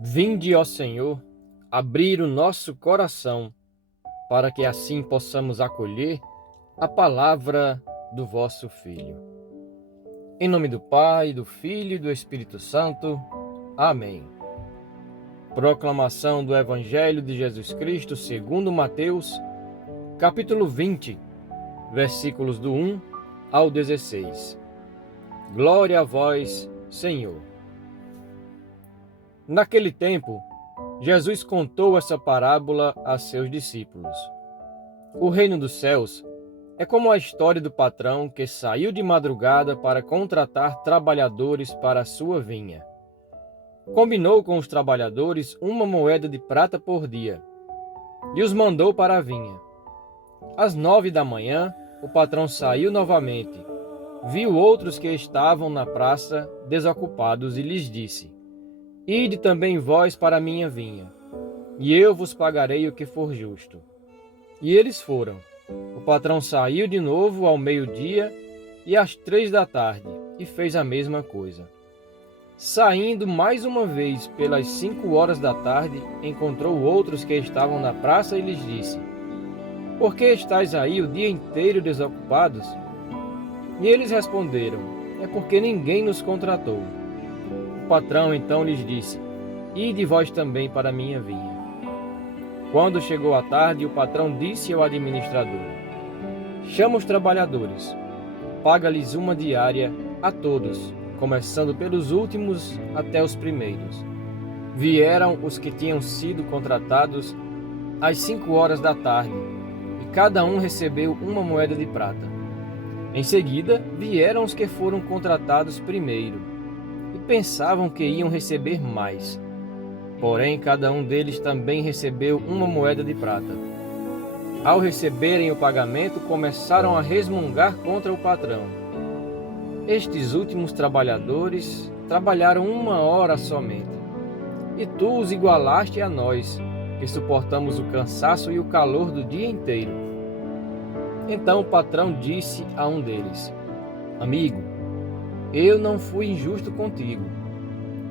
Vinde, ó Senhor, abrir o nosso coração, para que assim possamos acolher a palavra do vosso Filho. Em nome do Pai, do Filho e do Espírito Santo. Amém. Proclamação do Evangelho de Jesus Cristo segundo Mateus, capítulo 20, versículos do 1 ao 16. Glória a vós, Senhor. Naquele tempo, Jesus contou essa parábola a seus discípulos. O reino dos céus é como a história do patrão que saiu de madrugada para contratar trabalhadores para a sua vinha. Combinou com os trabalhadores uma moeda de prata por dia e os mandou para a vinha. Às 9 da manhã, o patrão saiu novamente, viu outros que estavam na praça desocupados e lhes disse: Ide também vós para a minha vinha, e eu vos pagarei o que for justo. E eles foram. O patrão saiu de novo ao meio-dia e às 3 da tarde, e fez a mesma coisa. Saindo mais uma vez pelas 5 horas da tarde, encontrou outros que estavam na praça e lhes disse: Por que estáis aí o dia inteiro desocupados? E eles responderam: É porque ninguém nos contratou. O patrão então lhes disse: Ide vós também para a minha vinha. Quando chegou a tarde, o patrão disse ao administrador: Chama os trabalhadores, paga-lhes uma diária a todos, começando pelos últimos até os primeiros. Vieram os que tinham sido contratados às 5 horas da tarde, e cada um recebeu uma moeda de prata. Em seguida, vieram os que foram contratados primeiro, e pensavam que iam receber mais. Porém, cada um deles também recebeu uma moeda de prata. Ao receberem o pagamento, começaram a resmungar contra o patrão. Estes últimos trabalhadores trabalharam 1 hora somente, e tu os igualaste a nós, que suportamos o cansaço e o calor do dia inteiro. Então o patrão disse a um deles: Amigo, eu não fui injusto contigo.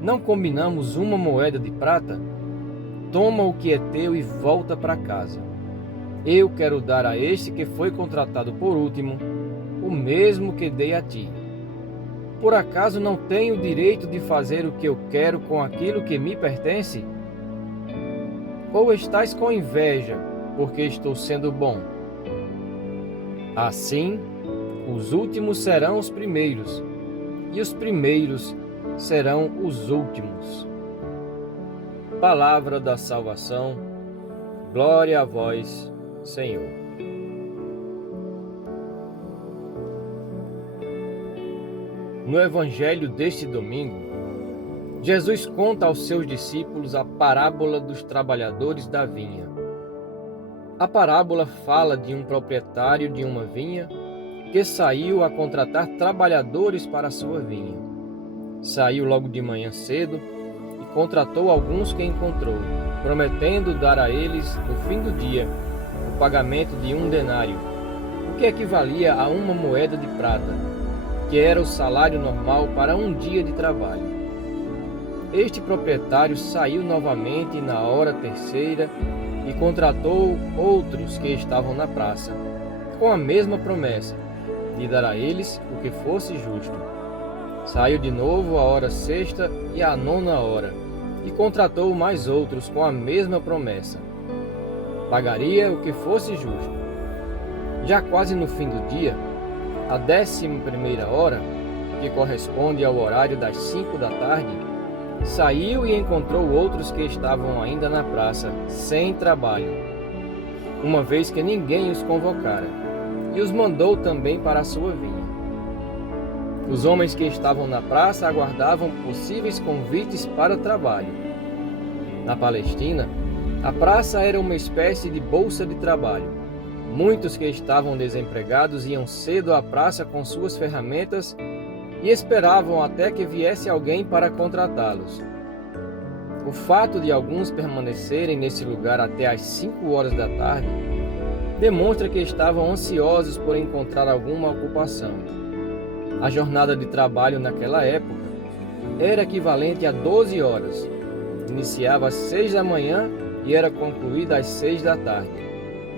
Não combinamos uma moeda de prata? Toma o que é teu e volta para casa. Eu quero dar a este que foi contratado por último o mesmo que dei a ti. Por acaso não tenho o direito de fazer o que eu quero com aquilo que me pertence? Ou estás com inveja porque estou sendo bom? Assim, os últimos serão os primeiros, e os primeiros serão os últimos. Palavra da salvação. Glória a vós, Senhor. No Evangelho deste domingo, Jesus conta aos seus discípulos a parábola dos trabalhadores da vinha. A parábola fala de um proprietário de uma vinha que saiu a contratar trabalhadores para a sua vinha. Saiu logo de manhã cedo e contratou alguns que encontrou, prometendo dar a eles, no fim do dia, o pagamento de 1 denário, o que equivalia a uma moeda de prata, que era o salário normal para um dia de trabalho. Este proprietário saiu novamente na hora terceira e contratou outros que estavam na praça, com a mesma promessa de dar a eles o que fosse justo. Saiu de novo à hora sexta e à 9ª hora, e contratou mais outros com a mesma promessa. Pagaria o que fosse justo. Já quase no fim do dia, à 11ª hora, que corresponde ao horário das 5 da tarde, saiu e encontrou outros que estavam ainda na praça, sem trabalho, uma vez que ninguém os convocara, e os mandou também para a sua vinha. Os homens que estavam na praça aguardavam possíveis convites para o trabalho. Na Palestina, a praça era uma espécie de bolsa de trabalho. Muitos que estavam desempregados iam cedo à praça com suas ferramentas e esperavam até que viesse alguém para contratá-los. O fato de alguns permanecerem nesse lugar até às 5 horas da tarde demonstra que estavam ansiosos por encontrar alguma ocupação. A jornada de trabalho naquela época era equivalente a 12 horas, iniciava às 6 da manhã e era concluída às 6 da tarde,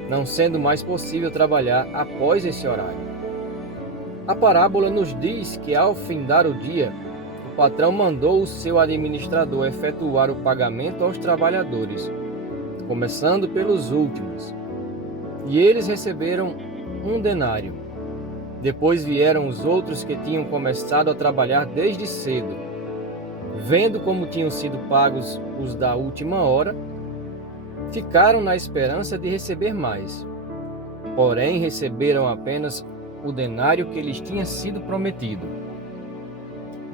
não sendo mais possível trabalhar após esse horário. A parábola nos diz que, ao findar o dia, o patrão mandou o seu administrador efetuar o pagamento aos trabalhadores, começando pelos últimos, e eles receberam 1 denário. Depois vieram os outros que tinham começado a trabalhar desde cedo. Vendo como tinham sido pagos os da última hora, ficaram na esperança de receber mais. Porém, receberam apenas o denário que lhes tinha sido prometido.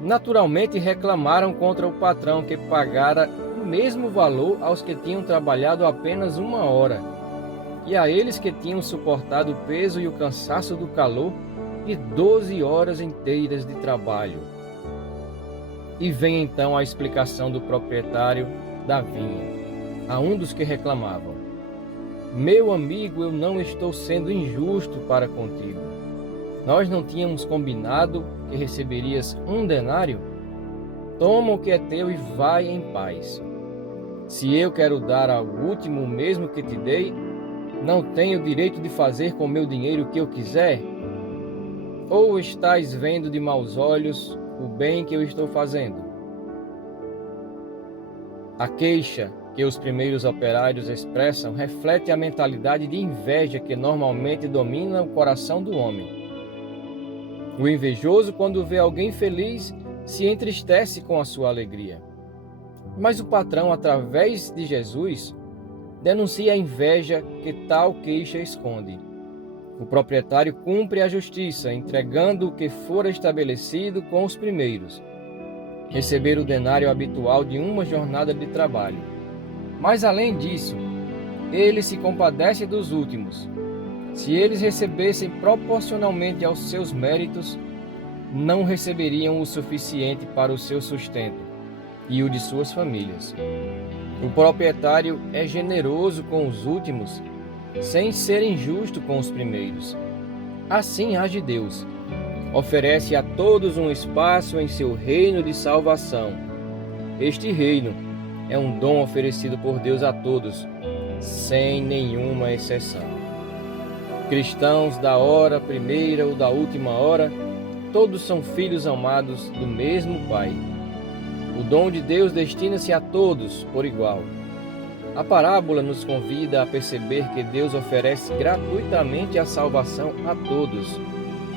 Naturalmente, reclamaram contra o patrão que pagara o mesmo valor aos que tinham trabalhado apenas 1 hora, e a eles que tinham suportado o peso e o cansaço do calor de 12 horas inteiras de trabalho. E vem então a explicação do proprietário da vinha, a um dos que reclamavam: Meu amigo, eu não estou sendo injusto para contigo. Nós não tínhamos combinado que receberias 1 denário? Toma o que é teu e vai em paz. Se eu quero dar ao último o mesmo que te dei, não tenho direito de fazer com meu dinheiro o que eu quiser? Ou estás vendo de maus olhos o bem que eu estou fazendo? A queixa que os primeiros operários expressam reflete a mentalidade de inveja que normalmente domina o coração do homem. O invejoso, quando vê alguém feliz, se entristece com a sua alegria. Mas o patrão, através de Jesus, denuncia a inveja que tal queixa esconde. O proprietário cumpre a justiça, entregando o que fora estabelecido com os primeiros, receber o denário habitual de uma jornada de trabalho. Mas além disso, ele se compadece dos últimos. Se eles recebessem proporcionalmente aos seus méritos, não receberiam o suficiente para o seu sustento e o de suas famílias. O proprietário é generoso com os últimos, sem ser injusto com os primeiros. Assim age Deus. Oferece a todos um espaço em seu reino de salvação. Este reino é um dom oferecido por Deus a todos, sem nenhuma exceção. Cristãos da hora primeira ou da última hora, todos são filhos amados do mesmo Pai. O dom de Deus destina-se a todos por igual. A parábola nos convida a perceber que Deus oferece gratuitamente a salvação a todos,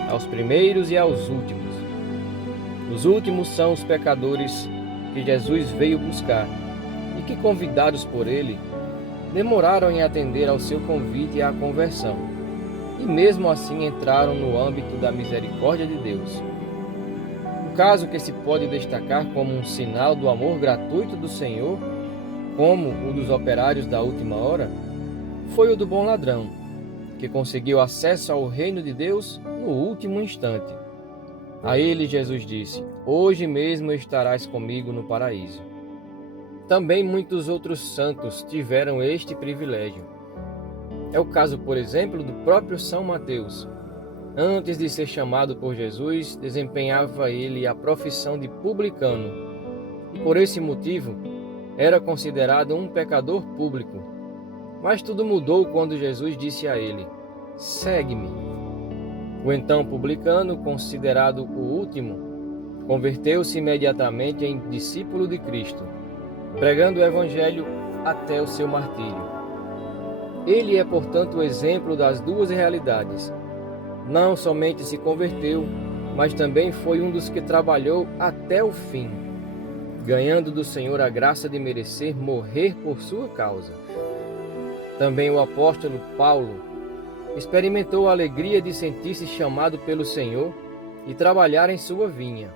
aos primeiros e aos últimos. Os últimos são os pecadores que Jesus veio buscar e que, convidados por ele, demoraram em atender ao seu convite à conversão, e mesmo assim entraram no âmbito da misericórdia de Deus. O caso que se pode destacar como um sinal do amor gratuito do Senhor, como o dos operários da última hora, foi o do bom ladrão, que conseguiu acesso ao reino de Deus no último instante. A ele Jesus disse: Hoje mesmo estarás comigo no paraíso. Também muitos outros santos tiveram este privilégio. É o caso, por exemplo, do próprio São Mateus. Antes de ser chamado por Jesus, desempenhava ele a profissão de publicano, e por esse motivo era considerado um pecador público. Mas tudo mudou quando Jesus disse a ele: Segue-me. O então publicano, considerado o último, converteu-se imediatamente em discípulo de Cristo, pregando o Evangelho até o seu martírio. Ele é, portanto, o exemplo das duas realidades. Não somente se converteu, mas também foi um dos que trabalhou até o fim, ganhando do Senhor a graça de merecer morrer por sua causa. Também o apóstolo Paulo experimentou a alegria de sentir-se chamado pelo Senhor e trabalhar em sua vinha.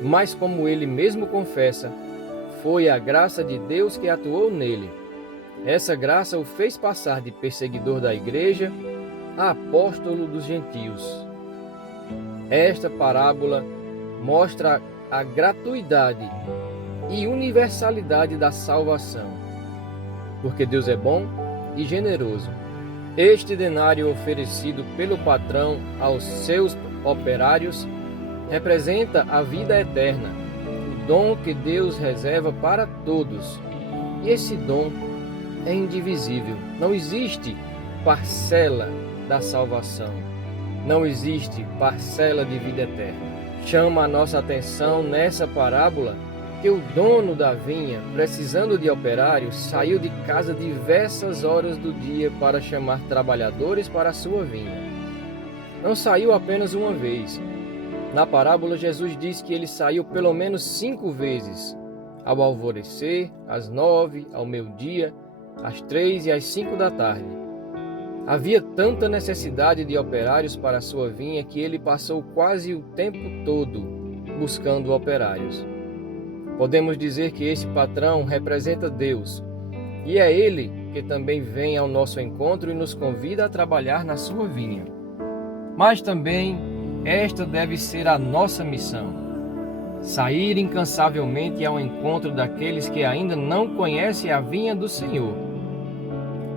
Mas, como ele mesmo confessa, foi a graça de Deus que atuou nele. Essa graça o fez passar de perseguidor da igreja a apóstolo dos gentios. Esta parábola mostra a gratuidade e universalidade da salvação, porque Deus é bom e generoso. Este denário oferecido pelo patrão aos seus operários representa a vida eterna, o dom que Deus reserva para todos. E esse dom é indivisível. Não existe parcela da salvação. Não existe parcela de vida eterna. Chama a nossa atenção nessa parábola que o dono da vinha, precisando de operários, saiu de casa diversas horas do dia para chamar trabalhadores para a sua vinha. Não saiu apenas uma vez. Na parábola, Jesus diz que ele saiu pelo menos 5 vezes, ao alvorecer, às 9, ao meio-dia, às 3 e às 5 da tarde. Havia tanta necessidade de operários para a sua vinha que ele passou quase o tempo todo buscando operários. Podemos dizer que esse patrão representa Deus, e é Ele que também vem ao nosso encontro e nos convida a trabalhar na sua vinha. Mas também esta deve ser a nossa missão: sair incansavelmente ao encontro daqueles que ainda não conhecem a vinha do Senhor.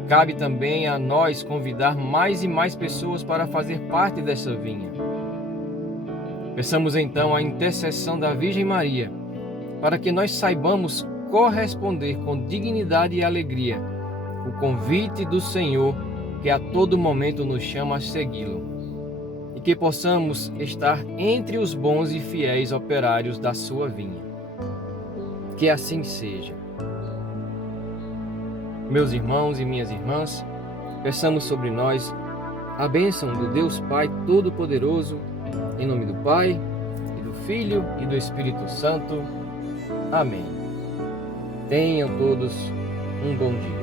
Cabe também a nós convidar mais e mais pessoas para fazer parte dessa vinha. Peçamos então a intercessão da Virgem Maria, para que nós saibamos corresponder com dignidade e alegria o convite do Senhor, que a todo momento nos chama a segui-lo, e que possamos estar entre os bons e fiéis operários da sua vinha. Que assim seja. Meus irmãos e minhas irmãs, peçamos sobre nós a bênção do Deus Pai Todo-Poderoso, em nome do Pai, e do Filho e do Espírito Santo. Amém. Tenham todos um bom dia.